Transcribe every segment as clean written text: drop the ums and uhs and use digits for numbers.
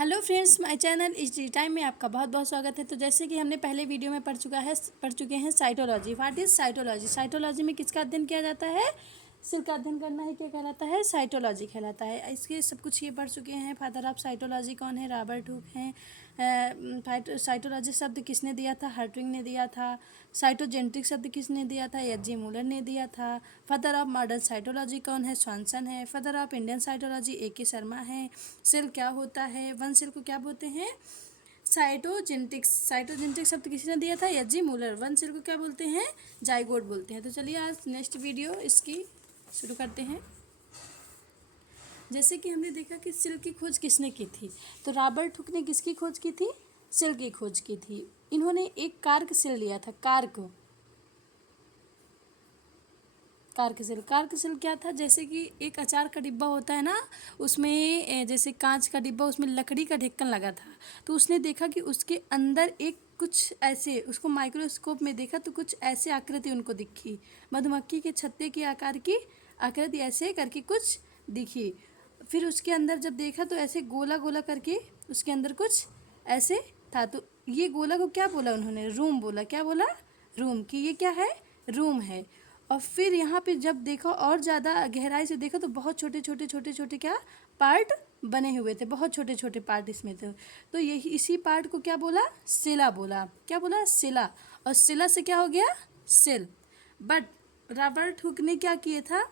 Hello friends, my channel इस D time में आपका बहुत बहुत स्वागत है। तो जैसे कि हमने पहले वीडियो में पढ़ चुके हैं cytology. What is cytology? Cytology में किसका अध्ययन किया जाता है? सिर का अध्ययन करना है, क्या कहलाता है? साइटोलॉजी कहलाता है। इसके सब कुछ ये पढ़ चुके हैं। फादर ऑफ साइटोलॉजी कौन है? रॉबर्ट हुक हैं। साइटोलॉजी शब्द किसने दिया था? हर्टविग ने दिया था। साइटोजेंट्रिक शब्द किसने दिया था? एच.जी. मूलर ने दिया था। फादर ऑफ मॉडर्न साइटोलॉजी कौन है? स्वानसन है। Father of Indian cytology A K. Sharma है। सेल क्या होता है? वन सेल को क्या बोलते हैं? साइटोजेंटिक्स। साइटोजेंटिक शब्द किसने दिया था? एच.जी. मूलर। वन सेल को क्या बोलते हैं? जाइगोट बोलते हैं। तो चलिए आज नेक्स्ट वीडियो इसकी शुरू करते हैं। जैसे कि हमने देखा कि सेल की खोज किसने की थी, तो रॉबर्ट हुक ने किसकी खोज की थी? सेल की खोज की थी। इन्होंने एक कार्क सेल लिया था। Cork cell. कार्क सेल क्या था? जैसे कि एक अचार का डिब्बा होता है ना, उसमें जैसे कांच का डिब्बा, उसमें लकड़ी का ढक्कन लगा था। तो उसने देखा कि उसके अंदर एक कुछ ऐसे, उसको माइक्रोस्कोप में देखा तो कुछ ऐसे आकृति उनको दिखी। मधुमक्खी के छत्ते के आकार की आकृति ऐसे करके कुछ दिखी। फिर उसके अंदर जब देखा तो ऐसे गोला गोला करके उसके अंदर कुछ ऐसे था। तो ये गोला को क्या बोला उन्होंने? रूम बोला। क्या बोला? रूम। कि ये क्या है? रूम है। और फिर यहाँ पे जब देखा और ज़्यादा गहराई से देखा तो बहुत छोटे छोटे छोटे छोटे क्या पार्ट बने हुए थे। बहुत छोटे छोटे पार्ट इसमें थे। तो यही इसी पार्ट को क्या बोला? सिला बोला। क्या बोला? सिला। और सिला से क्या हो गया? सेल। बट रॉबर्ट हुक ने क्या किया था?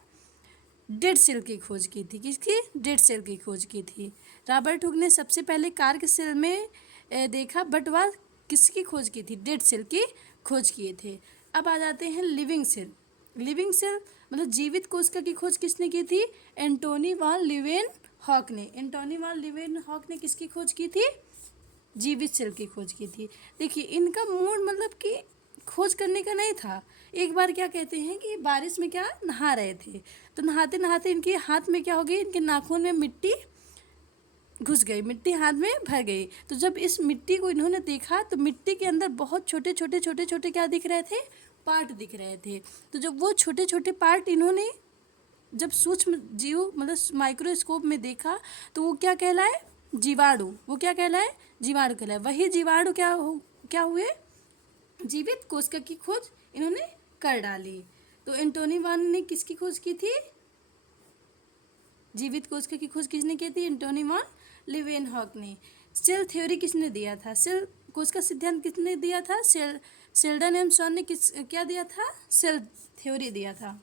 डेड सेल की खोज की थी। किसकी? डेड सेल की खोज की थी। रॉबर्ट हुक ने सबसे पहले कार्क सेल में देखा, बट वह किसकी खोज की थी? डेड सेल की खोज किए थे। अब आ जाते हैं लिविंग सेल। लिविंग सेल मतलब जीवित कोशिका की खोज किसने की थी? एंटोनी वॉन लीवेनहॉक ने। एंटोनी वॉन लीवेनहॉक ने किसकी खोज की थी? जीवित सेल की खोज की थी। देखिए इनका मूड मतलब कि खोज करने का नहीं था। एक बार क्या कहते हैं कि बारिश में क्या नहा रहे थे, तो नहाते नहाते इनके हाथ में क्या हो गई? इनके नाखून में मिट्टी घुस गई, मिट्टी हाथ में भर गई। तो जब इस मिट्टी को इन्होंने देखा तो मिट्टी के अंदर बहुत छोटे छोटे छोटे छोटे क्या दिख रहे थे? पार्ट दिख रहे थे। तो जब वो छोटे छोटे पार्ट इन्होंने जब सूक्ष्म जीव मतलब माइक्रोस्कोप में देखा तो वो क्या कहलाए? जीवाणु। वो क्या कहलाए? जीवाणु कहलाए। वही जीवाणु क्या हुए? जीवित कोशिका की खोज इन्होंने कर डाली। तो एंटोनी वॉन ने किसकी खोज की थी? जीवित कोशिका की खोज किसने की थी? एंटोनी वॉन लीवेनहॉक ने। सेल थ्योरी किसने दिया था? सेल कोशिका सिद्धांत किसने दिया था? शेल्डन एम सॉन ने क्या दिया था? सेल थ्योरी दिया था।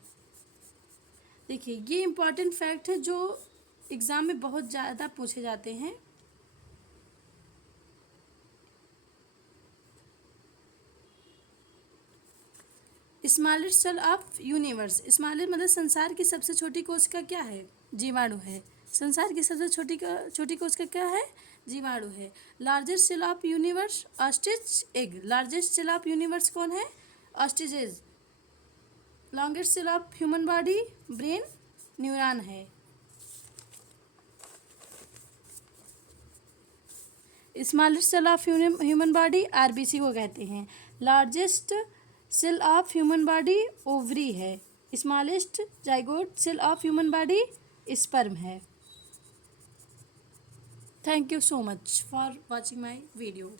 देखिए ये इम्पॉर्टेंट फैक्ट है जो एग्ज़ाम में बहुत ज़्यादा पूछे जाते हैं। Smallest cell of universe. Smallest मतलब संसार की सबसे छोटी कोशिका क्या है? जीवाणु है। संसार की सबसे छोटी कोशिका क्या है? जीवाणु है। Largest cell of universe ostrich egg. Largest cell of universe कौन है? Ostrich egg. Longest cell of human body brain neuron है। Smallest cell of human body RBC को कहते हैं। Largest cell of human body ovary है। Smallest zygote cell of human body sperm है। Thank you so much for watching my video.